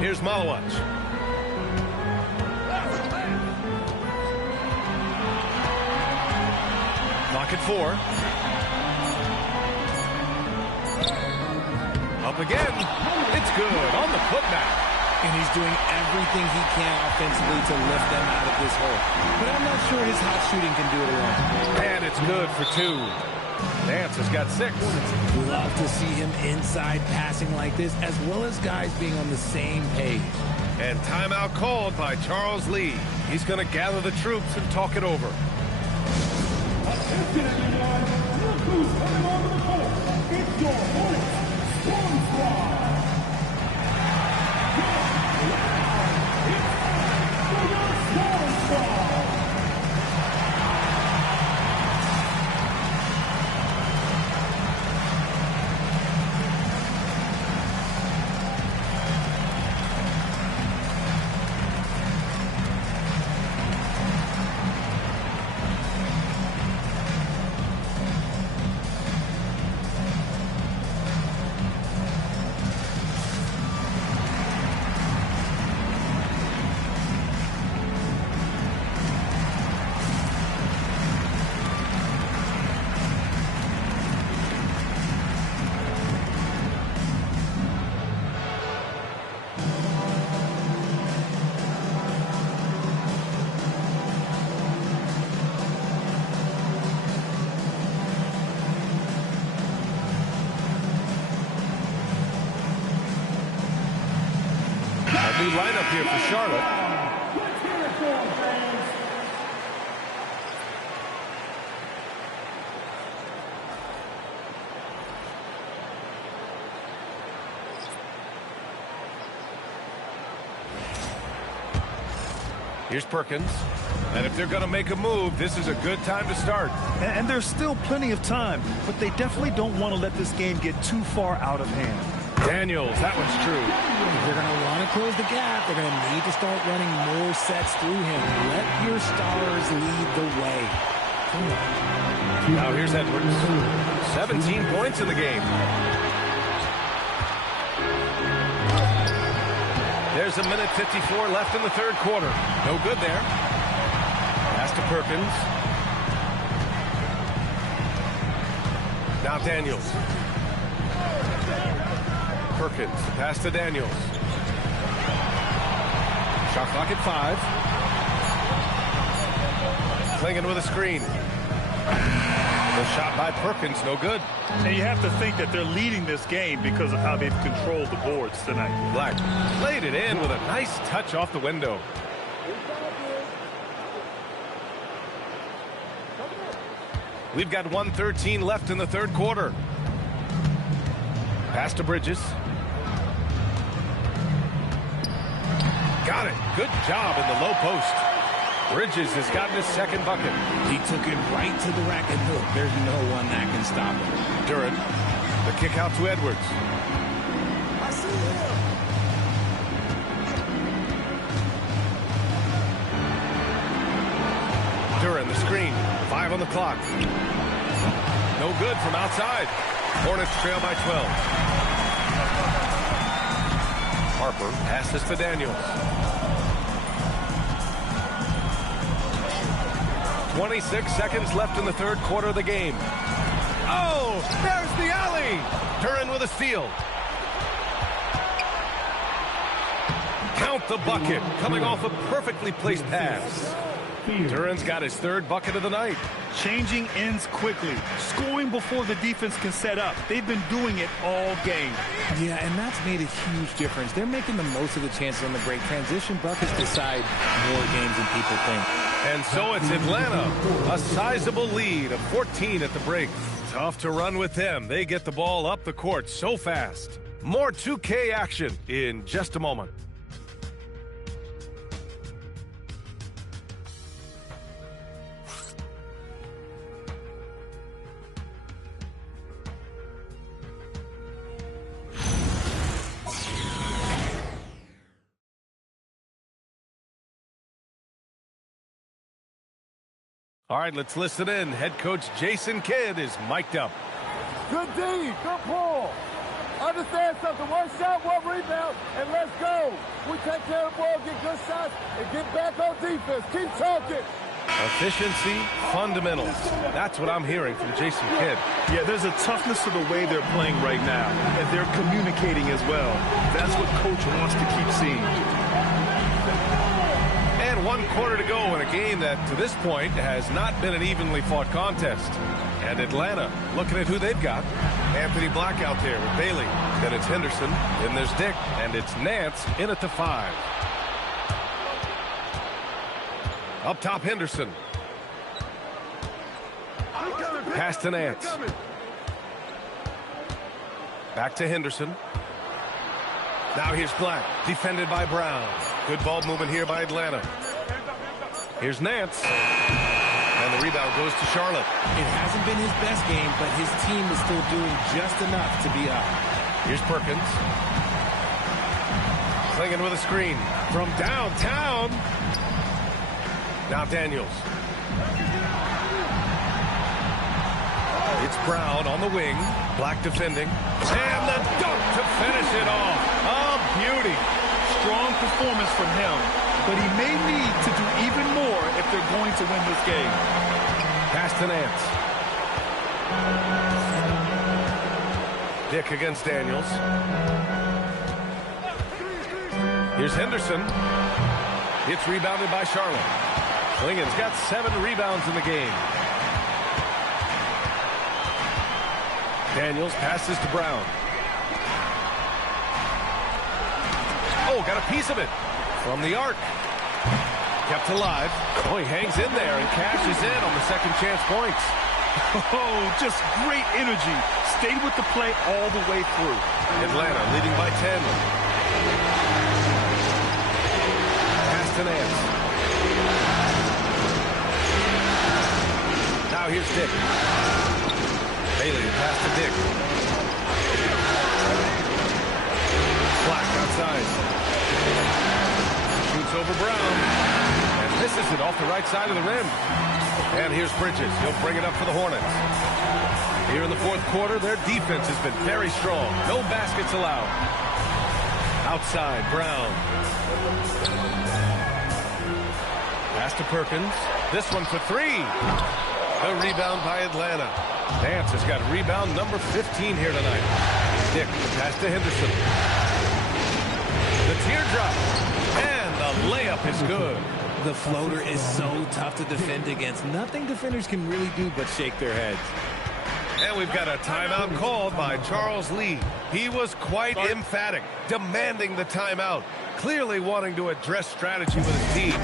Here's Malowicz. Clock at 4. Up again. It's good on the putback. And he's doing everything he can offensively to lift them out of this hole. But I'm not sure his hot shooting can do it alone. And it's good for 2. Nance has got 6. Love to see him inside passing like this, as well as guys being on the same page. And timeout called by Charles Lee. He's going to gather the troops and talk it over. Attention everyone, look who's coming onto the court. It's your Hornets Storm Squad. It's time for your Storm Squad. New lineup here for Charlotte. Let's hear it for 'em, fans. Here's Perkins. And if they're going to make a move, this is a good time to start. And there's still plenty of time, but they definitely don't want to let this game get too far out of hand. Daniels, that one's true. If they're going to want to close the gap, they're going to need to start running more sets through him. Let your stars lead the way. Now here's Edwards. 17 points in the game. There's a minute 54 left in the third quarter. No good there. Pass to Perkins. Now Daniels. Perkins, pass to Daniels. Shot clock at 5. Clinging with a screen. The shot by Perkins, no good. And you have to think that they're leading this game because of how they've controlled the boards tonight. Black played it in with a nice touch off the window. We've got 1:13 left in the third quarter. Pass to Bridges. Got it. Good job in the low post. Bridges has gotten his second bucket. He took it right to the rack and hook. There's no one that can stop him. Duran, the kick out to Edwards. I see him. Duran, the screen. 5 on the clock. No good from outside. Hornets trail by 12. Harper passes to Daniels. 26 seconds left in the third quarter of the game. Oh, there's the alley. Duran with a steal. Count the bucket, coming off a perfectly placed pass. Duran's got his third bucket of the night. Changing ends quickly, scoring before the defense can set up. They've been doing it all game. Yeah, and that's made a huge difference. They're making the most of the chances on the break. Transition buckets decide more games than people think. And so it's Atlanta, a sizable lead of 14 at the break. Tough to run with them. They get the ball up the court so fast. More 2K action in just a moment. All right, let's listen in. Head coach Jason Kidd is mic'd up. Good D, good pull. Understand something, one shot, one rebound, and let's go. We take care of the ball, get good shots, and get back on defense. Keep talking. Efficiency, fundamentals. That's what I'm hearing from Jason Kidd. Yeah, there's a toughness to the way they're playing right now, and they're communicating as well. That's what Coach wants to keep seeing. And 1 quarter to go in a game that, to this point, has not been an evenly fought contest. And Atlanta, looking at who they've got. Anthony Black out there with Bailey. Then it's Henderson. Then there's Dick. And it's Nance in at the 5. Up top, Henderson. Pass to Nance. Back to Henderson. Now here's Black, defended by Brown. Good ball movement here by Atlanta. Here's Nance. And the rebound goes to Charlotte. It hasn't been his best game, but his team is still doing just enough to be up. Here's Perkins. Clinging with a screen from downtown. Now Daniels. It's Brown on the wing. Black defending. And the dunk to finish it off. A beauty. Strong performance from him, but he may need to do even more if they're going to win this game. Pass to Nance. Dick against Daniels. Here's Henderson. It's rebounded by Charlotte. Klingen's got 7 rebounds in the game. Daniels passes to Brown. Oh, got a piece of it from the arc. Kept alive. Oh, he hangs in there and cashes in on the second chance points. Oh, just great energy. Stayed with the play all the way through. Atlanta leading by 10. Pass to Nance. Now here's Dick. Bailey, pass to Dick. Black outside. Shoots over Brown. And misses it off the right side of the rim. And here's Bridges. He'll bring it up for the Hornets. Here in the fourth quarter, their defense has been very strong. No baskets allowed. Outside, Brown. Pass to Perkins. This one for three. The rebound by Atlanta. Nance has got rebound number 15 here tonight. Dick, pass to Henderson. The teardrop. And the layup is good. The floater is so tough to defend against. Nothing defenders can really do but shake their heads. And we've got a timeout called by Charles Lee. He was quite emphatic, demanding the timeout, clearly wanting to address strategy with his team.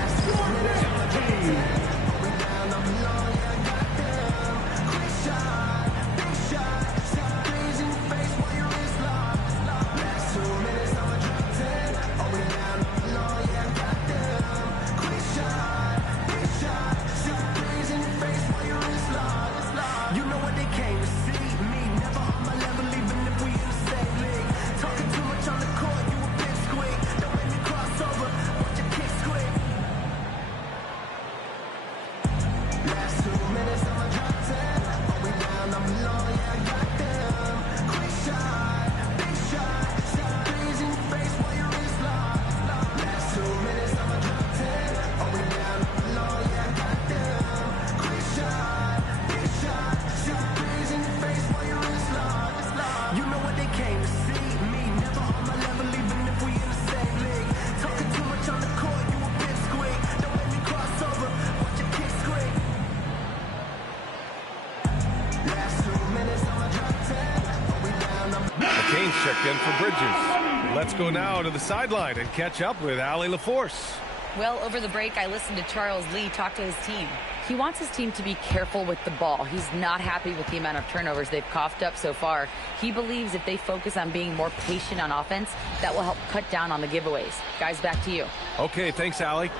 Checked in for Bridges. Let's go now to the sideline and catch up with Allie LaForce. Well, over the break, I listened to Charles Lee talk to his team. He wants his team to be careful with the ball. He's not happy with the amount of turnovers they've coughed up so far. He believes if they focus on being more patient on offense, that will help cut down on the giveaways. Guys, back to you. Okay, thanks, Allie.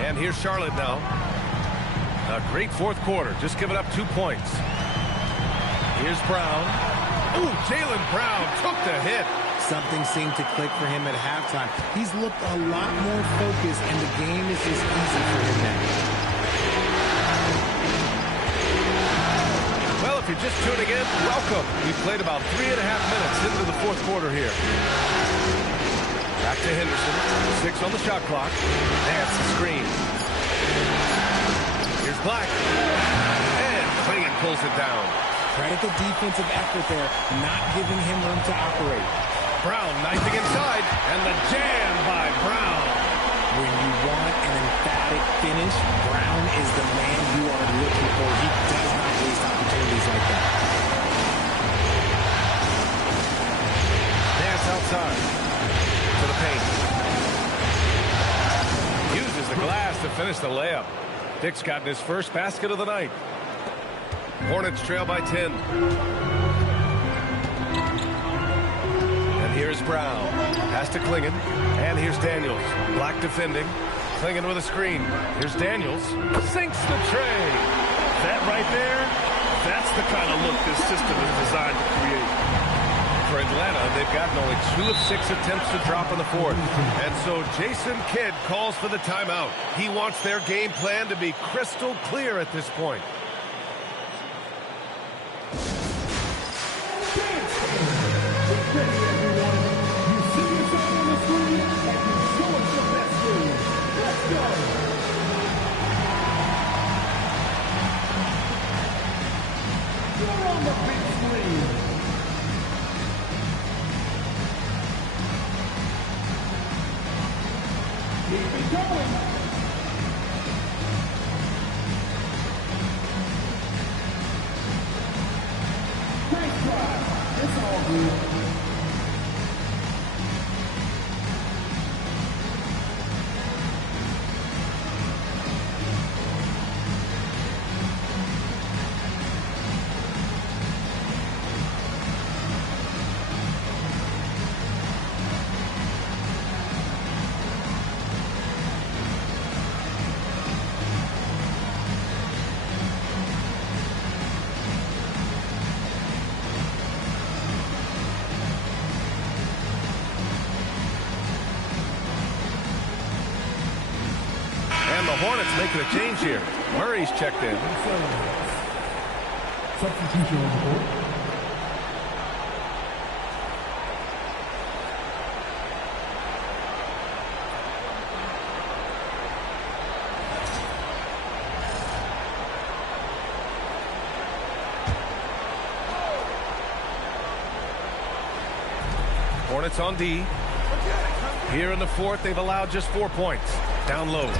And here's Charlotte now. A great fourth quarter. Just giving up 2 points. Here's Brown. Ooh, Jaylen Brown took the hit. Something seemed to click for him at halftime. He's looked a lot more focused, and the game is just easy for him now. Well, if you're just tuning in, welcome. We've played about 3.5 minutes into the fourth quarter here. Back to Henderson. 6 on the shot clock. That's the screen. Here's Black. And Clingan pulls it down. Credit the defensive effort there, not giving him room to operate. Brown knifing inside, and the jam by Brown. When you want an emphatic finish, Brown is the man you are looking for. He does not waste opportunities like that. Dance outside to the paint. Uses the glass to finish the layup. Dick's gotten his first basket of the night. Hornets trail by 10. And here's Brown. Pass to Clingan. And here's Daniels. Black defending. Clingan with a screen. Here's Daniels. Sinks the tray. That right there, that's the kind of look this system is designed to create. For Atlanta, they've gotten only 2 of 6 attempts to drop in the fourth. And so Jason Kidd calls for the timeout. He wants their game plan to be crystal clear at this point. Hornets making a change here. Murray's checked in. Substitution on the board. Hornets on D. Here in the fourth, they've allowed just 4 points. Down low.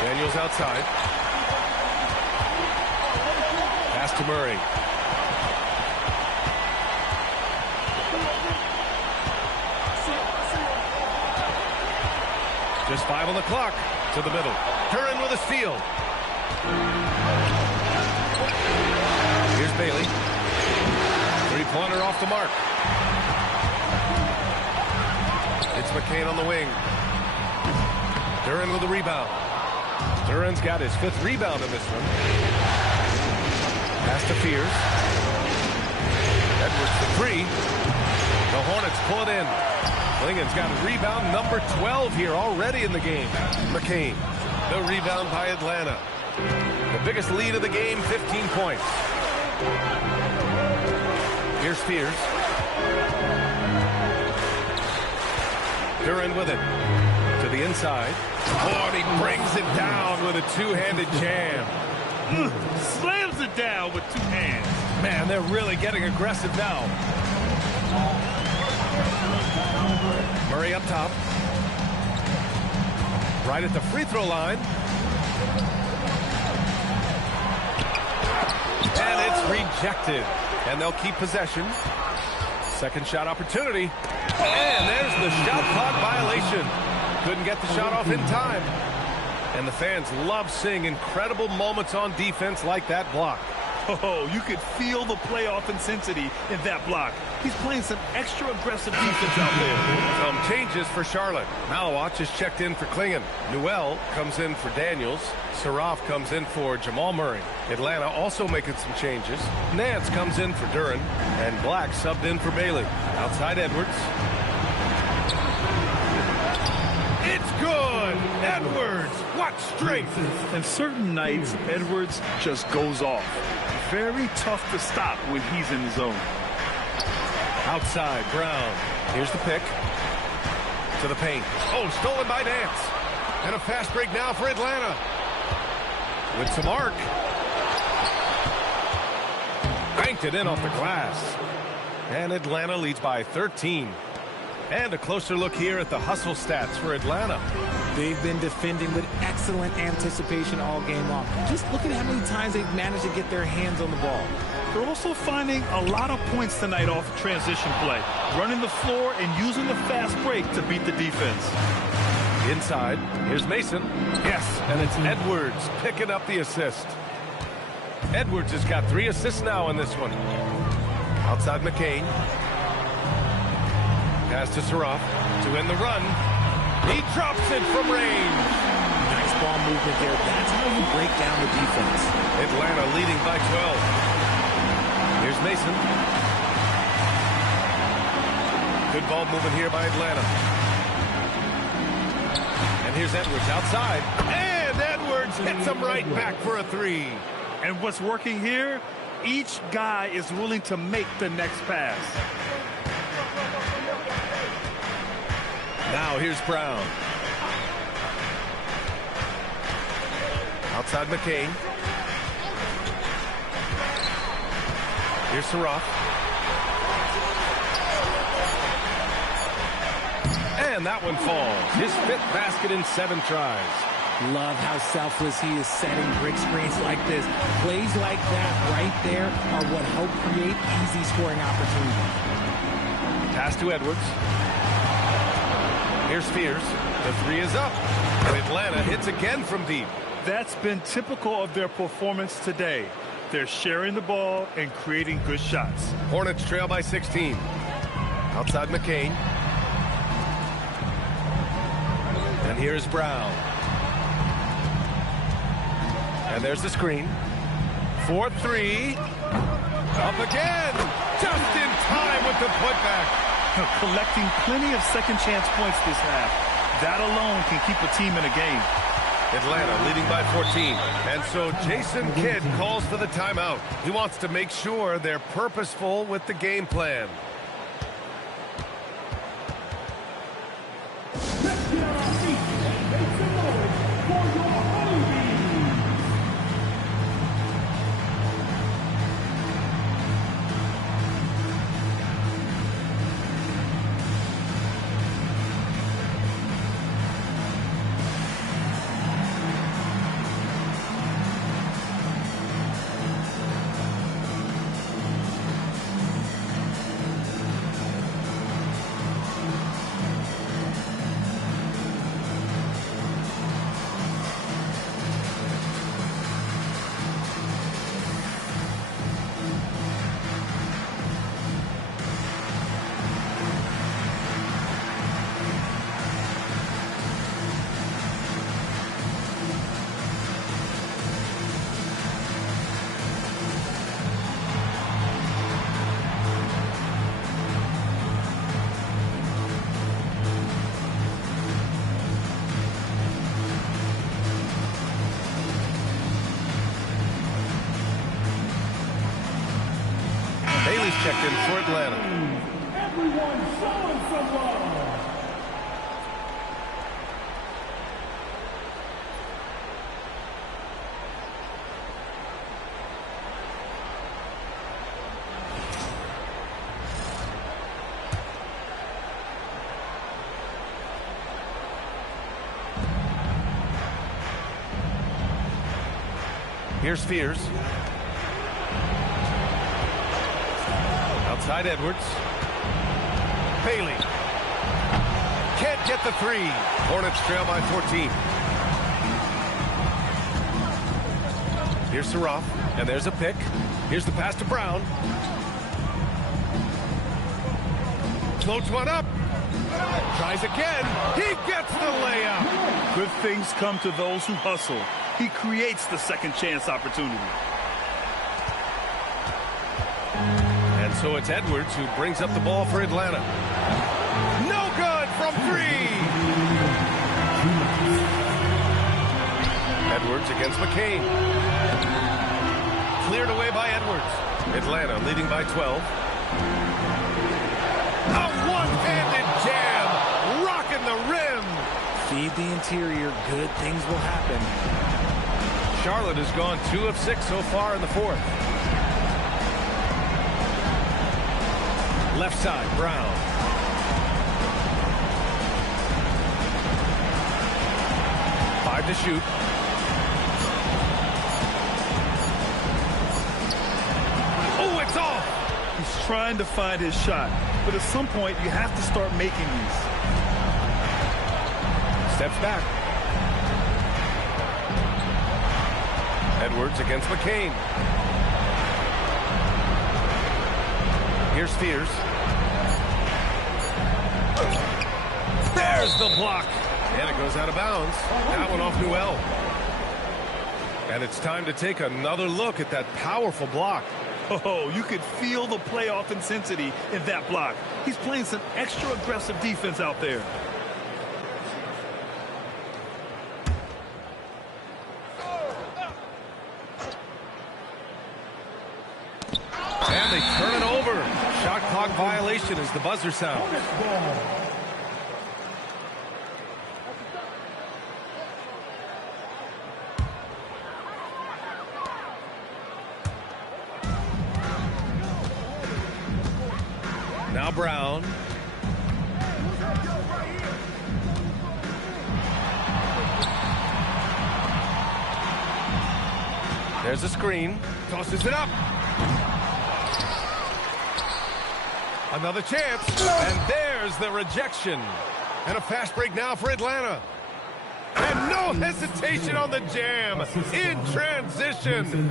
Daniels outside. Pass to Murray. Just 5 on the clock. To the middle. Curran with a steal. Here's Bailey. Three-pointer off the mark. It's McCain on the wing. Duran with the rebound. Duran's got his 5th rebound in this one. Pass to Fears. Edwards the 3. The Hornets pull it in. Klingen's got a rebound number 12 here already in the game. McCain. The rebound by Atlanta. The biggest lead of the game, 15 points. Here's Fears. Duran with it. To the inside. Oh, and he brings it down with a two-handed jam. Slams it down with 2 hands. Man, they're really getting aggressive now. Murray up top. Right at the free throw line. And it's rejected. And they'll keep possession. Second shot opportunity. And there's the shot clock violation. Couldn't get the shot off in time. And the fans love seeing incredible moments on defense like that block. Oh, you could feel the playoff intensity in that block. He's playing some extra aggressive defense out there. Some changes for Charlotte. Malawach is checked in for Klingen. Newell comes in for Daniels. Saraf comes in for Jamal Murray. Atlanta also making some changes. Nance comes in for Duran. And Black subbed in for Bailey. Outside Edwards. It's good! Edwards! What strength! And certain nights, Edwards just goes off. Very tough to stop when he's in the zone. Outside, Brown. Here's the pick. To the paint. Oh, stolen by Nance. And a fast break now for Atlanta. With some arc. Banked it in off the glass. And Atlanta leads by 13. And a closer look here at the hustle stats for Atlanta. They've been defending with excellent anticipation all game long. Just look at how many times they've managed to get their hands on the ball. They're also finding a lot of points tonight off transition play, running the floor and using the fast break to beat the defense. Inside, here's Mason. Yes, and it's Edwards picking up the assist. Edwards has got 3 assists now in this one. Outside McCain. Pass to Saraf to end the run. He drops it from range. Nice ball movement there. That's how you break down the defense. Atlanta leading by 12. Here's Mason. Good ball movement here by Atlanta. And here's Edwards outside. And Edwards hits him right back for a 3. And what's working here? Each guy is willing to make the next pass. Now here's Brown. Outside McCain. Here's Saraf. And that one falls. His 5th basket in 7 tries. Love how selfless he is setting brick screens like this. Plays like that right there are what help create easy scoring opportunities. Pass to Edwards. Here's Fears. The 3 is up. Atlanta hits again from deep. That's been typical of their performance today. They're sharing the ball and creating good shots. Hornets trail by 16. Outside McCain. And here's Brown. And there's the screen. 4-3. Up again. Just in time with the putback. Collecting plenty of second chance points this half. That alone can keep a team in a game. Atlanta leading by 14. And so Jason Kidd calls for the timeout. He wants to make sure they're purposeful with the game plan. Checked in for Atlanta. Everyone showing some love. Here's Fears. Outside Edwards. Bailey. Can't get the three. Hornets trail by 14. Here's Suraf, and there's a pick. Here's the pass to Brown. Floats one up. Tries again. He gets the layup. Good things come to those who hustle. He creates the second chance opportunity. And so it's Edwards who brings up the ball for Atlanta. No good from three. Edwards against McCain. Cleared away by Edwards. Atlanta leading by 12. A one-handed jam, rocking the rim. Feed the interior, good things will happen. Charlotte has gone 2 of 6 so far in the fourth. Left side, Brown. Five to shoot. Oh, it's off! He's trying to find his shot, but at some point you have to start making these. Steps back. Edwards against McCain. Here's Fears. There's the block. And it goes out of bounds. That one off Newell. And it's time to take another look at that powerful block. Oh, you could feel the playoff intensity in that block. He's playing some extra aggressive defense out there. And they turn it over. Shot clock violation as the buzzer sounds. Now Brown. There's a screen. Tosses it up. Another chance. And there's the rejection. And a fast break now for Atlanta. And no hesitation on the jam. In transition.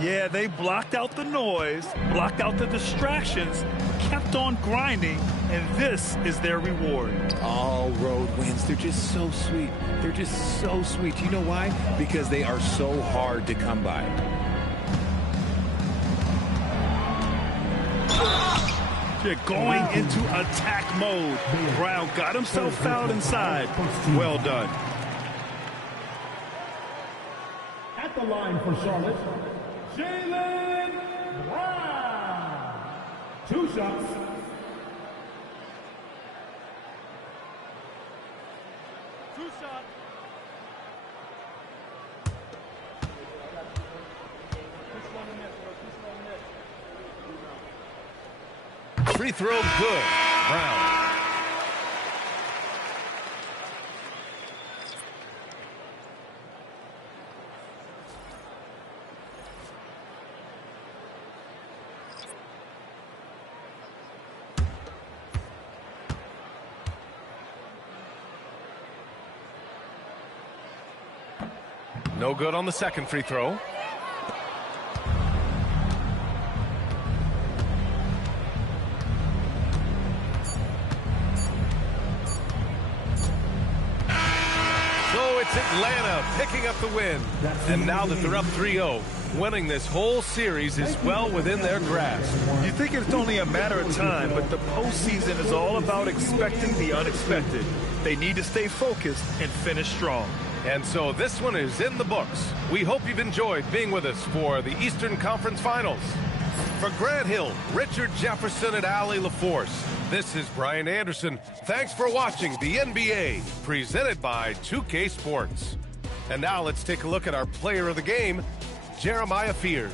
Yeah, they blocked out the noise, blocked out the distractions, kept on grinding, and this is their reward. All road wins. They're just so sweet. They're just so sweet. You know why? Because they are so hard to come by. They're going into attack mode. Brown got himself fouled inside. Well done. At the line for Charlotte, Jaylen Brown. 2 shots. Free throw good. Brown. No good on the second free throw. It's Atlanta picking up the win. And now that they're up 3-0, winning this whole series is well within their grasp. You think it's only a matter of time, but the postseason is all about expecting the unexpected. They need to stay focused and finish strong. And so this one is in the books. We hope you've enjoyed being with us for the Eastern Conference Finals. For Grant Hill, Richard Jefferson, and Allie LaForce, this is Brian Anderson. Thanks for watching the NBA, presented by 2K Sports. And now let's take a look at our player of the game, Jeremiah Fears.